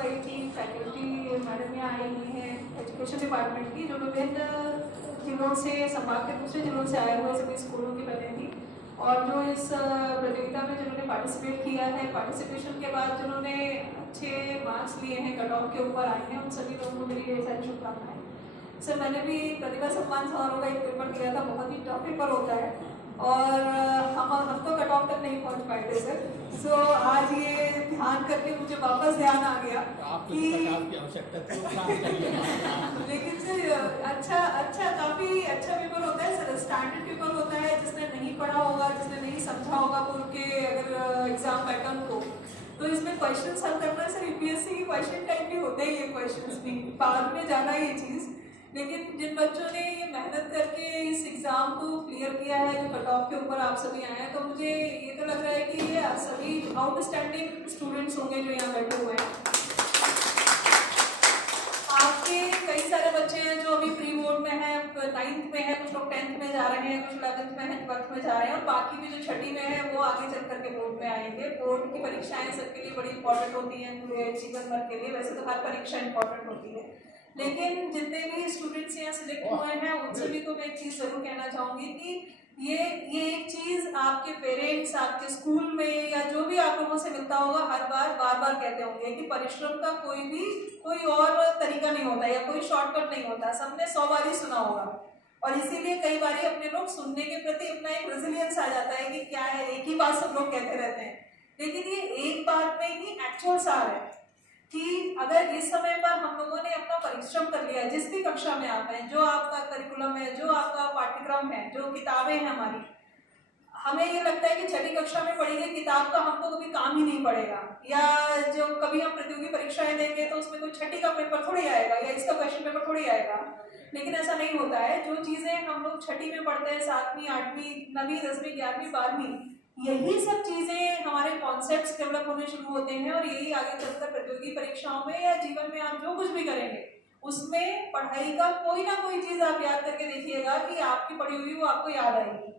भाई team faculty madam यहाँ आई हुई हैं एजुकेशन डिपार्टमेंट की, जो विभिन्न जिलों से संभाग के दूसरे जिलों से आए हुए सभी स्कूलों की प्रतिनिधि, और जो इस प्रतियोगिता में जिन्होंने पार्टिसिपेट किया है, पार्टिसिपेशन के बाद जिन्होंने अच्छे मार्क्स लिए हैं, कट ऑफ के ऊपर आए हैं, उन सभी लोगों को मेरी ढेर सारी शुभकामनाएं। सर, मैंने भी प्रतिभा सम्मान समारोह का एक पेपर दिया था, बहुत ही टफ पेपर होता है और हम तो कट ऑफ तक नहीं पहुंच पाए थे सर। सो आज ये ध्यान करके मुझे वापस ध्यान आ गया कि लेकिन सर अच्छा काफ़ी अच्छा पेपर होता है सर, स्टैंडर्ड पेपर होता है। जिसने नहीं पढ़ा होगा, जिसने नहीं समझा होगा पूर्व के अगर एग्जाम पैटर्न को, तो इसमें क्वेश्चन हल करना सर यूपीएससी की क्वेश्चन टाइप भी होते ही है, क्वेश्चन भी बाद में जाना ये चीज़। लेकिन जिन बच्चों ने ये मेहनत करके इस एग्ज़ाम को क्लियर किया है, जो कट ऑफ के ऊपर आप सभी आए हैं, तो मुझे ये तो लग रहा है कि ये सभी आउटस्टैंडिंग स्टूडेंट्स होंगे जो यहाँ बैठे हुए हैं। आपके कई सारे बच्चे हैं जो अभी प्री बोर्ड में हैं, 9th में है, कुछ लोग 10th में जा रहे हैं, कुछ 11th में है, 12th में जा रहे हैं, और बाकी भी जो छठी में है वो आगे चल करके बोर्ड में आएंगे। बोर्ड की परीक्षाएं सबके लिए बड़ी इंपॉर्टेंट होती हैं पूरे जीवन भर के लिए। वैसे तो हर परीक्षा इंपॉर्टेंट होती है, लेकिन जितने भी स्टूडेंट्स यहाँ सिलेक्ट हुए हैं उन सभी को मैं एक चीज़ जरूर कहना चाहूँगी कि ये एक चीज़ आपके पेरेंट्स, आपके स्कूल में या जो भी आप लोगों से मिलता होगा, हर बार बार कहते होंगे कि परिश्रम का कोई और तरीका नहीं होता या कोई शॉर्टकट नहीं होता। सबने 100 बार ही सुना होगा, और इसीलिए कई बार अपने लोग सुनने के प्रति अपना एक रेजिलियंस आ जाता है कि क्या है, एक ही बात सब लोग कहते रहते हैं। लेकिन ये एक बात में ही एक्चुअल सार है कि अगर इस समय पर हम लोगों ने अपना परिश्रम कर लिया, जिस भी कक्षा में आप हैं, जो आपका करिकुलम है, जो आपका पाठ्यक्रम है, जो किताबें हैं हमारी, हमें ये लगता है कि छठी कक्षा में पढ़ी गई किताब का हमको कभी काम ही नहीं पड़ेगा, या जो कभी हम प्रतियोगी परीक्षाएं देंगे तो उसमें कोई छठी का पेपर थोड़ी आएगा या इसका क्वेश्चन पेपर थोड़ी आएगा। लेकिन ऐसा नहीं होता है। जो चीज़ें हम लोग छठी में पढ़ते हैं, 7वीं 8वीं 9वीं 10वीं 11वीं 12वीं, यही सब चीज़ें हमारे कॉन्सेप्ट्स डेवलप होने शुरू होते हैं, और यही आगे चलकर प्रतियोगी परीक्षाओं में या जीवन में आप जो कुछ भी करेंगे उसमें पढ़ाई का कोई ना कोई चीज़ आप याद करके देखिएगा कि आपकी पढ़ी हुई वो आपको याद आएगी।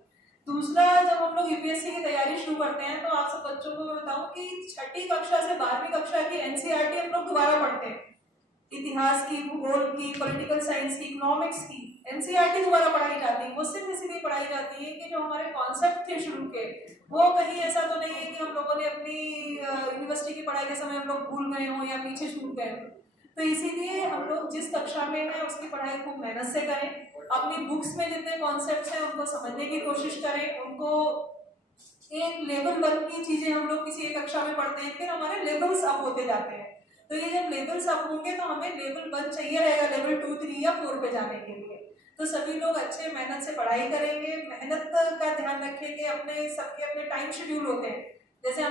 दूसरा, जब हम लोग यूपीएससी की तैयारी शुरू करते हैं तो आप सब बच्चों को मैं बताऊं कि छठी कक्षा से 12वीं कक्षा की एनसीईआरटी हम लोग दोबारा पढ़ते हैं। इतिहास की, भूगोल की, पॉलिटिकल साइंस की, इकोनॉमिक्स की एनसीईआरटी दोबारा पढ़ाई जाती है। वो सिर्फ इसलिए पढ़ाई जाती है कि जो हमारे कॉन्सेप्ट थे शुरू के, वो कहीं ऐसा तो नहीं है कि हम लोगों ने अपनी यूनिवर्सिटी की पढ़ाई के समय हम लोग भूल गए हों या पीछे छूट गए हों। तो इसीलिए हम लोग जिस कक्षा में हैं उसकी पढ़ाई खूब मेहनत से करें, अपनी बुक्स में जितने कॉन्सेप्ट्स हैं उनको समझने की कोशिश करें, उनको एक लेवल 1 की चीजें हम लोग किसी एक कक्षा में पढ़ते हैं, फिर हमारे लेवल्स अप होते जाते हैं। तो ये जब लेवल्स अप होंगे तो हमें लेवल 1 चाहिए रहेगा लेवल 2, 3 या 4 पे जाने के लिए। तो सभी लोग अच्छे मेहनत से पढ़ाई करेंगे, मेहनत का ध्यान रखेंगे। अपने सबके अपने टाइम शेड्यूल होते हैं, जैसे